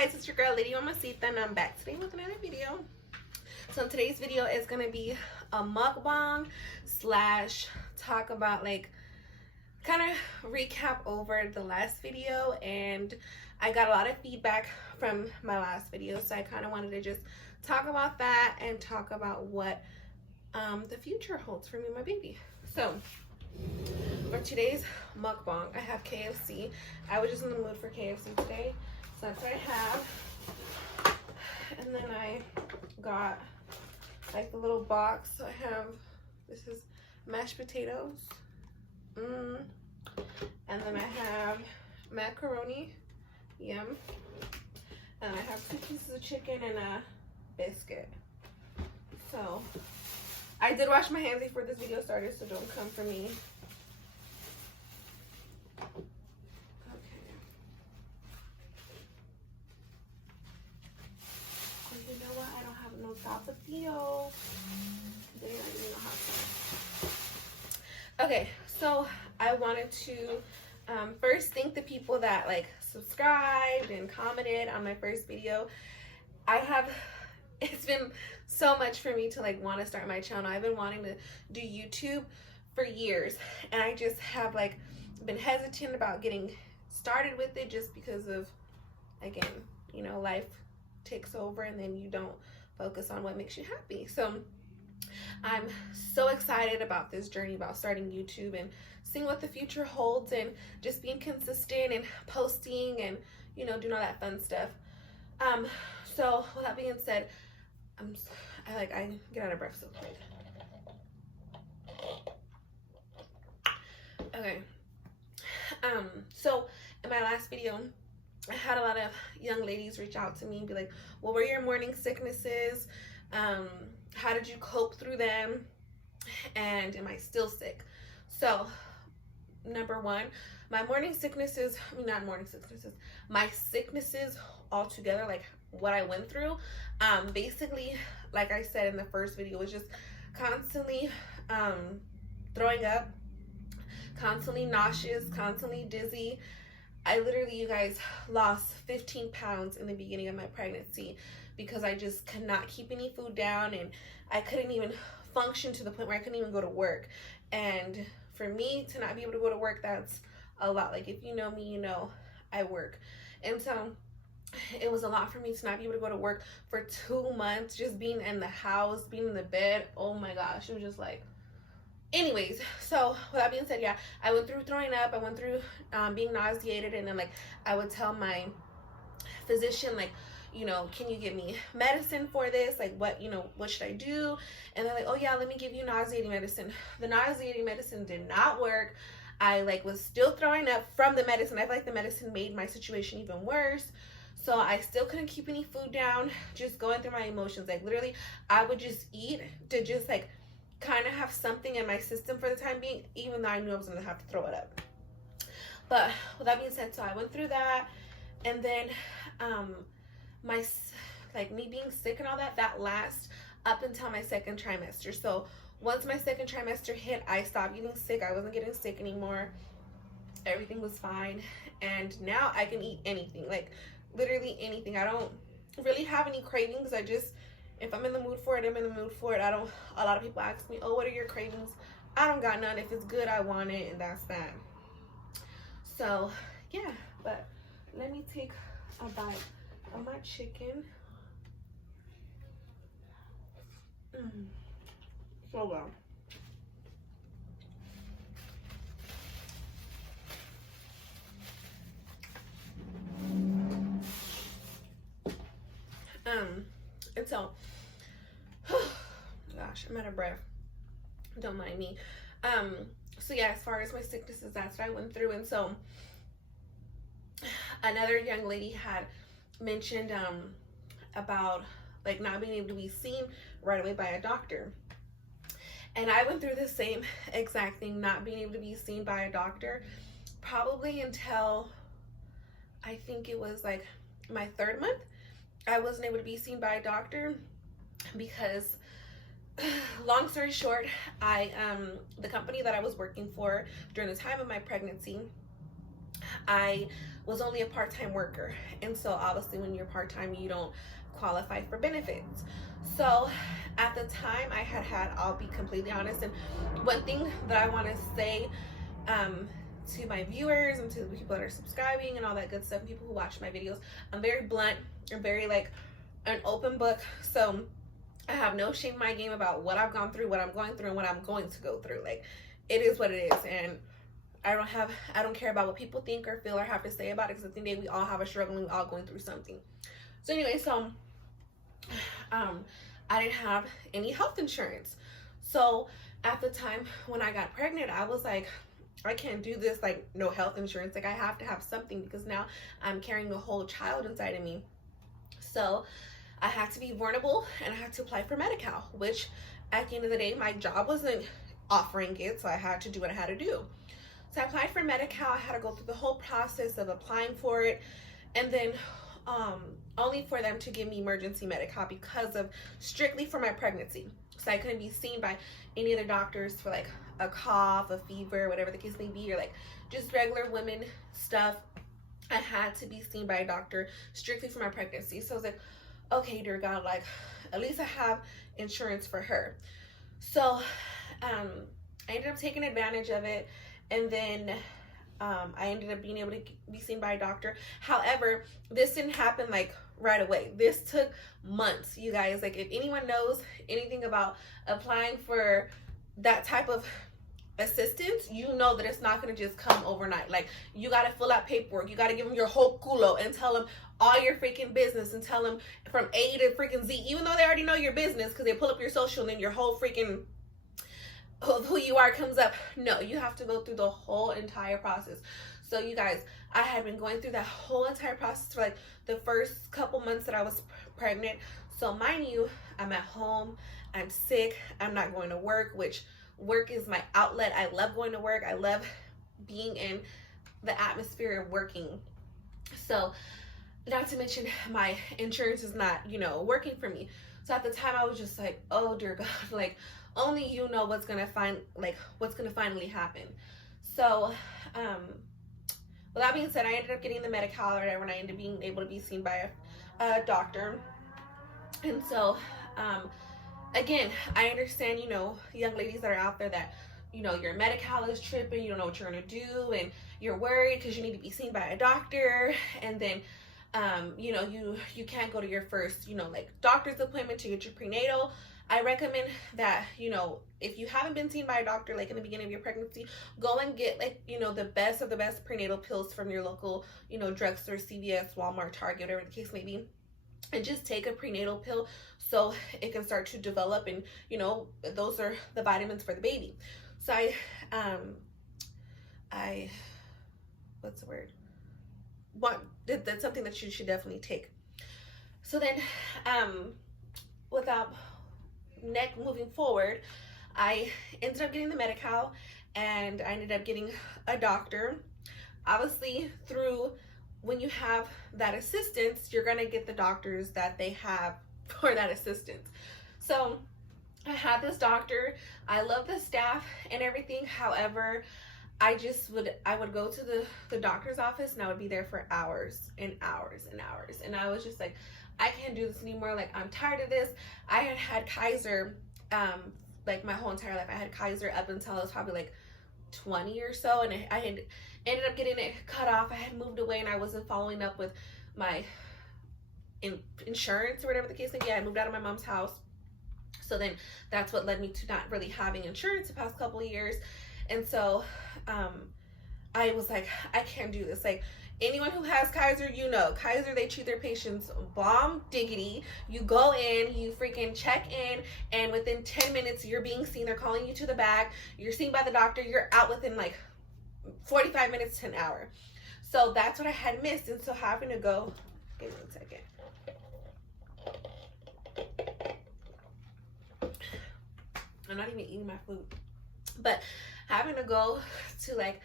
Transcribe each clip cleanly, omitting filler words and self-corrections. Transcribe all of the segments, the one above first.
guys, it's your girl Lady Mamacita and I'm back today with another video. So today's video is going to be a mukbang slash talk about kind of recap over the last video, and I got a lot of feedback from my last video, so I kind of wanted to just talk about that and talk about what the future holds for me and my baby. So for today's mukbang, I have KFC. I was just in the mood for KFC today, so that's what I have. And then I got the little box. So I have, this is mashed potatoes. And then I have macaroni. Yum. And I have 2 pieces of chicken and a biscuit. So I did wash my hands before this video started, so don't come for me. Okay. And you know what? I don't have no tapatio. They don't even know how to. Okay, so I wanted to first thank the people that subscribed and commented on my first video. It's been so much for me to want to start my channel. I've been wanting to do YouTube for years, and I just have been hesitant about getting started with it just because of, again, you know, life takes over and then you don't focus on what makes you happy. So I'm so excited about this journey, about starting YouTube and seeing what the future holds, and just being consistent and posting and, you know, doing all that fun stuff. So with that being said, I get out of breath so quick. Okay. So in my last video, I had a lot of young ladies reach out to me and be like, what were your morning sicknesses? How did you cope through them? And am I still sick? So number one, my morning sicknesses, not morning sicknesses, my sicknesses altogether, what I went through, basically, like I said in the first video, was just constantly throwing up, constantly nauseous, constantly dizzy. I literally, you guys, lost 15 pounds in the beginning of my pregnancy because I just could not keep any food down, and I couldn't even function to the point where I couldn't even go to work. And for me to not be able to go to work, that's a lot. If you know me, you know I work. And so it was a lot for me to not be able to go to work for 2 months, just being in the house, being in the bed. Oh my gosh, it was just anyways. So with that being said, yeah, I went through throwing up, I went through being nauseated, and then I would tell my physician, you know, can you give me medicine for this? What, you know, what should I do? And they're like, oh yeah, let me give you nauseating medicine. The nauseating medicine did not work. I was still throwing up from the medicine. I feel like the medicine made my situation even worse. So I still couldn't keep any food down, just going through my emotions. Literally, I would just eat to just kind of have something in my system for the time being, even though I knew I was going to have to throw it up. But with that being said, so I went through that, and then my me being sick and all that lasts up until my 2nd trimester. So once my 2nd trimester hit, I stopped getting sick. I wasn't getting sick anymore. Everything was fine, and now I can eat anything, literally anything. I don't really have any cravings. I just, if I'm in the mood for it, I'm in the mood for it. A lot of people ask me, oh, what are your cravings? I don't got none. If it's good, I want it, and that's that. So yeah, but let me take a bite of my chicken. So well. And so, gosh, I'm out of breath. Don't mind me. So yeah, as far as my sicknesses, that's what I went through. And so another young lady had mentioned about not being able to be seen right away by a doctor. And I went through the same exact thing, not being able to be seen by a doctor, probably until I think it was my 3rd month. I wasn't able to be seen by a doctor because, long story short, the company that I was working for during the time of my pregnancy, I was only a part-time worker, and so obviously when you're part-time you don't qualify for benefits. So at the time I'll be completely honest, and one thing that I want to say um, to my viewers and to the people that are subscribing and all that good stuff, people who watch my videos, I'm very blunt. I'm very like an open book. So I have no shame in my game about what I've gone through, what I'm going through, and what I'm going to go through. Like, it is what it is. And I don't care about what people think or feel or have to say about it, because at the end of the day, we all have a struggle and we all going through something. So anyway, I didn't have any health insurance. So at the time when I got pregnant, I was like, I can't do this, like, no health insurance. Like, I have to have something, because now I'm carrying a whole child inside of me. So I had to be vulnerable and I had to apply for Medi-Cal, which at the end of the day, my job wasn't offering it, so I had to do what I had to do. So I applied for Medi-Cal. I had to go through the whole process of applying for it, and then only for them to give me emergency Medi-Cal because of strictly for my pregnancy. So I couldn't be seen by any other doctors for like a cough, a fever, whatever the case may be, or like just regular women stuff. I had to be seen by a doctor strictly for my pregnancy. So I was like, okay, dear God, like, at least I have insurance for her. So I ended up taking advantage of it, and then I ended up being able to be seen by a doctor. However, this didn't happen like right away. This took months, you guys. Like, if anyone knows anything about applying for that type of assistance, you know that it's not going to just come overnight. Like, you got to fill out paperwork. You got to give them your whole culo and tell them all your freaking business and tell them from A to freaking Z, even though they already know your business because they pull up your social and then your whole freaking who you are comes up. No, you have to go through the whole entire process. So you guys, I had been going through that whole entire process for like the first couple months that I was pregnant. So mind you, I'm at home, I'm sick, I'm not going to work, which work is my outlet. I love going to work. I love being in the atmosphere of working. So not to mention my insurance is not, working for me. So at the time I was just like, oh dear God, like, only you know what's gonna finally happen. So with that being said, I ended up getting the Medi-Cal or whatever, and I ended up being able to be seen by a doctor. And so again, I understand, young ladies that are out there that, your Medi-Cal is tripping, you don't know what you're gonna do, and you're worried because you need to be seen by a doctor, and then you can't go to your first, like doctor's appointment to get your prenatal. I recommend that, if you haven't been seen by a doctor, like in the beginning of your pregnancy, go and get like, the best of the best prenatal pills from your local, drugstore, CVS, Walmart, Target, whatever the case may be. And just take a prenatal pill so it can start to develop, and, those are the vitamins for the baby. So what's the word? That's something that you should definitely take. So then, without moving forward, I ended up getting the Medi-Cal, and I ended up getting a doctor. Obviously, when you have that assistance, you're gonna get the doctors that they have for that assistance. So I had this doctor. I love the staff and everything. However, I would go to the doctor's office, and I would be there for hours and hours and hours. And I was just like, I can't do this anymore. Like, I'm tired of this. I had Kaiser, like my whole entire life. I had Kaiser up until I was probably like 20 or so. And I had ended up getting it cut off. I had moved away, and I wasn't following up with my insurance or whatever the case may be. I moved out of my mom's house. So then that's what led me to not really having insurance the past couple of years. And so I was like, I can't do this. Like, anyone who has Kaiser, Kaiser, they treat their patients bomb diggity. You go in, you freaking check in, and within 10 minutes, you're being seen. They're calling you to the back. You're seen by the doctor. You're out within like 45 minutes to an hour. So that's what I had missed. And so having to go, give me 1 second. I'm not even eating my food. But having to go to like,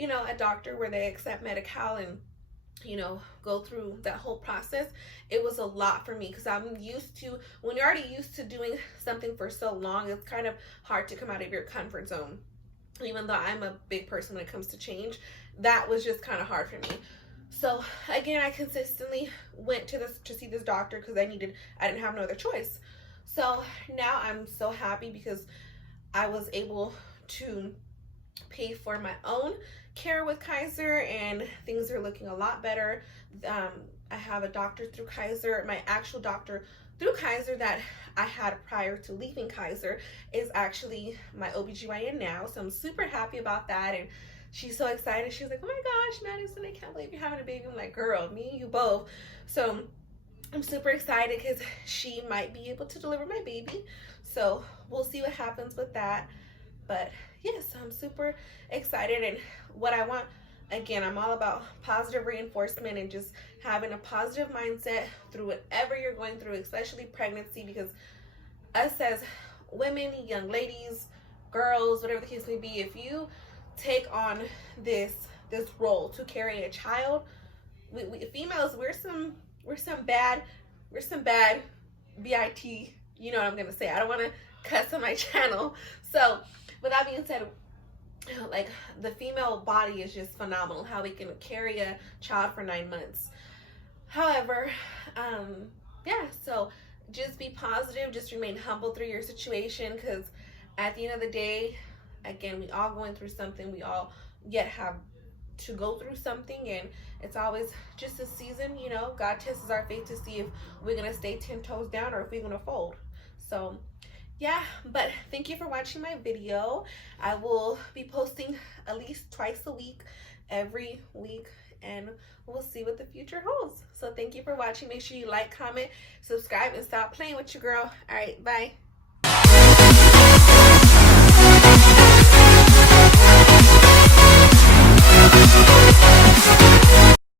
a doctor where they accept Medi-Cal and, go through that whole process, it was a lot for me, because I'm used to, when you're already used to doing something for so long, it's kind of hard to come out of your comfort zone. even though I'm a big person when it comes to change, that was just kind of hard for me. So again, I consistently went to see this doctor because I didn't have no other choice. So now I'm so happy because I was able to pay for my own care with Kaiser, and things are looking a lot better. I have a doctor through Kaiser. My actual doctor through Kaiser that I had prior to leaving Kaiser is actually my OBGYN now. So I'm super happy about that. And she's so excited. She's like, oh my gosh, Madison, I can't believe you're having a baby. I'm like, girl, me and you both. So I'm super excited because she might be able to deliver my baby. So we'll see what happens with that. But yes, I'm super excited. And what I want, again, I'm all about positive reinforcement and just having a positive mindset through whatever you're going through, especially pregnancy, because us as women, young ladies, girls, whatever the case may be, if you take on this role to carry a child, we females, we're some bad bit, you know what I'm gonna say. I don't want to cuss on my channel. So with that being said, like, the female body is just phenomenal, how we can carry a child for 9 months. However, yeah, so just be positive, just remain humble through your situation, because at the end of the day, again, we all going through something, we all yet have to go through something, and it's always just a season, you know. God tests our faith to see if we're gonna stay 10 toes down or if we're gonna fold. So yeah, but thank you for watching my video. I will be posting at least twice a week, every week, and we'll see what the future holds. So thank you for watching. Make sure you like, comment, subscribe, and stop playing with your girl. All right, bye.